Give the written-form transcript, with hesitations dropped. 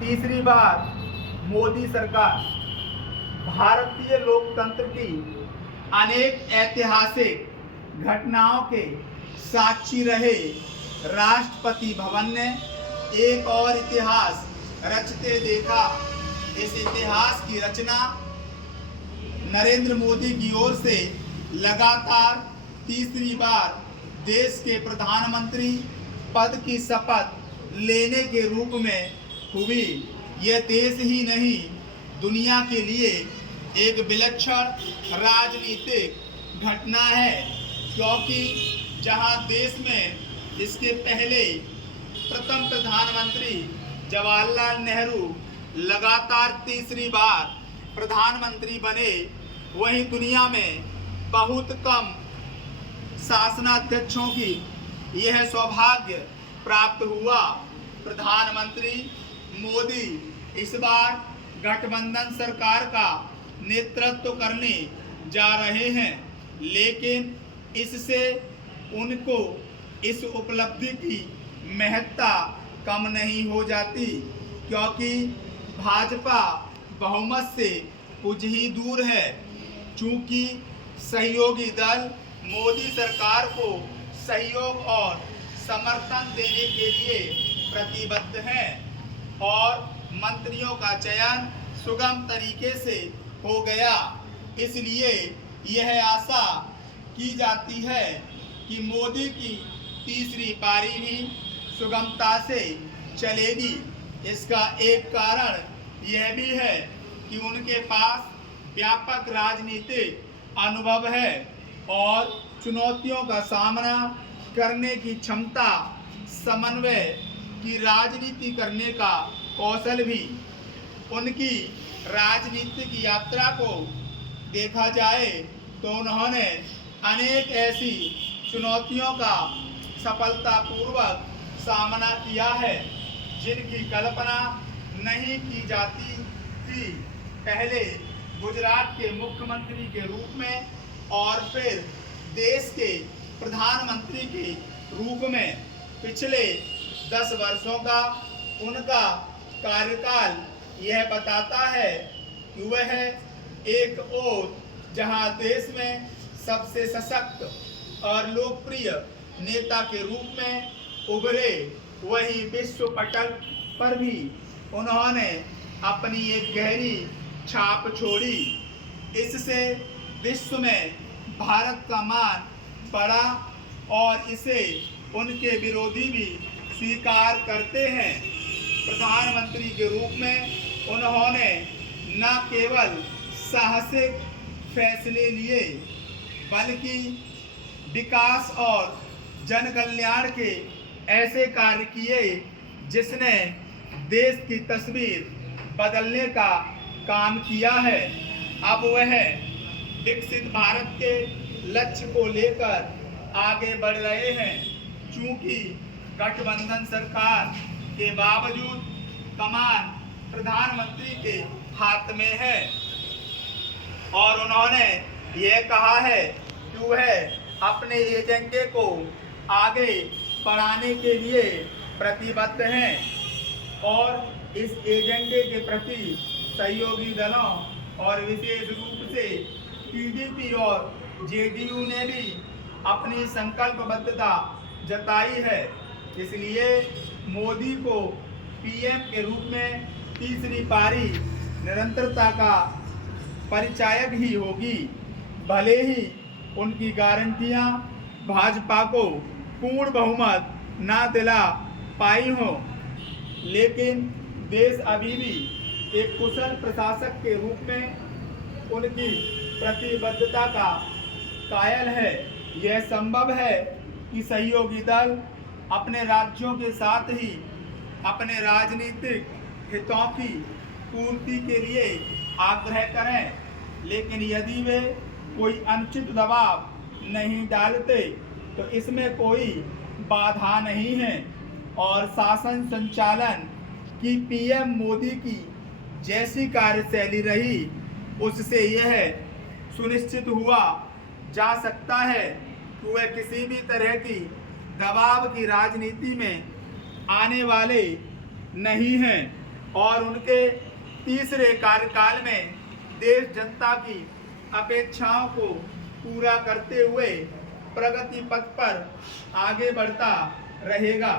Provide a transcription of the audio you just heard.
तीसरी बार मोदी सरकार भारतीय लोकतंत्र की अनेक ऐतिहासिक घटनाओं के साक्षी रहे राष्ट्रपति भवन ने एक और इतिहास रचते देखा। इस इतिहास की रचना नरेंद्र मोदी की ओर से लगातार तीसरी बार देश के प्रधानमंत्री पद की शपथ लेने के रूप में हुई। यह देश ही नहीं, दुनिया के लिए एक विलक्षण राजनीतिक घटना है, क्योंकि जहां देश में इसके पहले प्रथम प्रधानमंत्री जवाहरलाल नेहरू लगातार तीसरी बार प्रधानमंत्री बने, वहीं दुनिया में बहुत कम शासनाध्यक्षों की यह सौभाग्य प्राप्त हुआ। प्रधानमंत्री मोदी इस बार गठबंधन सरकार का नेतृत्व करने जा रहे हैं, लेकिन इससे उनको इस उपलब्धि की महत्ता कम नहीं हो जाती, क्योंकि भाजपा बहुमत से कुछ ही दूर है। चूंकि सहयोगी दल मोदी सरकार को सहयोग और समर्थन देने के लिए प्रतिबद्ध हैं और मंत्रियों का चयन सुगम तरीके से हो गया, इसलिए यह आशा की जाती है कि मोदी की तीसरी पारी भी सुगमता से चलेगी। इसका एक कारण यह भी है कि उनके पास व्यापक राजनीतिक अनुभव है और चुनौतियों का सामना करने की क्षमता, समन्वय की राजनीति करने का कौशल भी। उनकी राजनीतिक यात्रा को देखा जाए तो उन्होंने अनेक ऐसी चुनौतियों का सफलतापूर्वक सामना किया है जिनकी कल्पना नहीं की जाती थी। पहले गुजरात के मुख्यमंत्री के रूप में और फिर देश के प्रधानमंत्री के रूप में पिछले 10 वर्षों का उनका कार्यकाल यह बताता है कि वह एक ओर जहां देश में सबसे सशक्त और लोकप्रिय नेता के रूप में उभरे, वहीं विश्व पटल पर भी उन्होंने अपनी एक गहरी छाप छोड़ी। इससे विश्व में भारत का मान बढ़ा और इसे उनके विरोधी भी स्वीकार करते हैं। प्रधानमंत्री के रूप में उन्होंने न केवल साहसिक फैसले लिए, बल्कि विकास और जन कल्याण के ऐसे कार्य किए जिसने देश की तस्वीर बदलने का काम किया है। अब वह विकसित भारत के लक्ष्य को लेकर आगे बढ़ रहे हैं। चूंकि गठबंधन सरकार के बावजूद कमान प्रधानमंत्री के हाथ में है और उन्होंने यह कहा है कि वह अपने एजेंडे को आगे बढ़ाने के लिए प्रतिबद्ध हैं और इस एजेंडे के प्रति सहयोगी दलों और विशेष रूप से टीडीपी और जेडीयू ने भी अपनी संकल्पबद्धता जताई है। इसलिए मोदी को पीएम के रूप में तीसरी पारी निरंतरता का परिचायक ही होगी। भले ही उनकी गारंटियां भाजपा को पूर्ण बहुमत ना दिला पाई हो, लेकिन देश अभी भी एक कुशल प्रशासक के रूप में उनकी प्रतिबद्धता का कायल है। यह संभव है कि सहयोगी दल अपने राज्यों के साथ ही अपने राजनीतिक हितों की पूर्ति के लिए आग्रह करें, लेकिन यदि वे कोई अनुचित दबाव नहीं डालते तो इसमें कोई बाधा नहीं है और शासन संचालन की पीएम मोदी की जैसी कार्यशैली रही, उससे यह सुनिश्चित हुआ जा सकता है कि वह किसी भी तरह की दबाव की राजनीति में आने वाले नहीं हैं और उनके तीसरे कार्यकाल में देश जनता की अपेक्षाओं को पूरा करते हुए प्रगति पथ पर आगे बढ़ता रहेगा।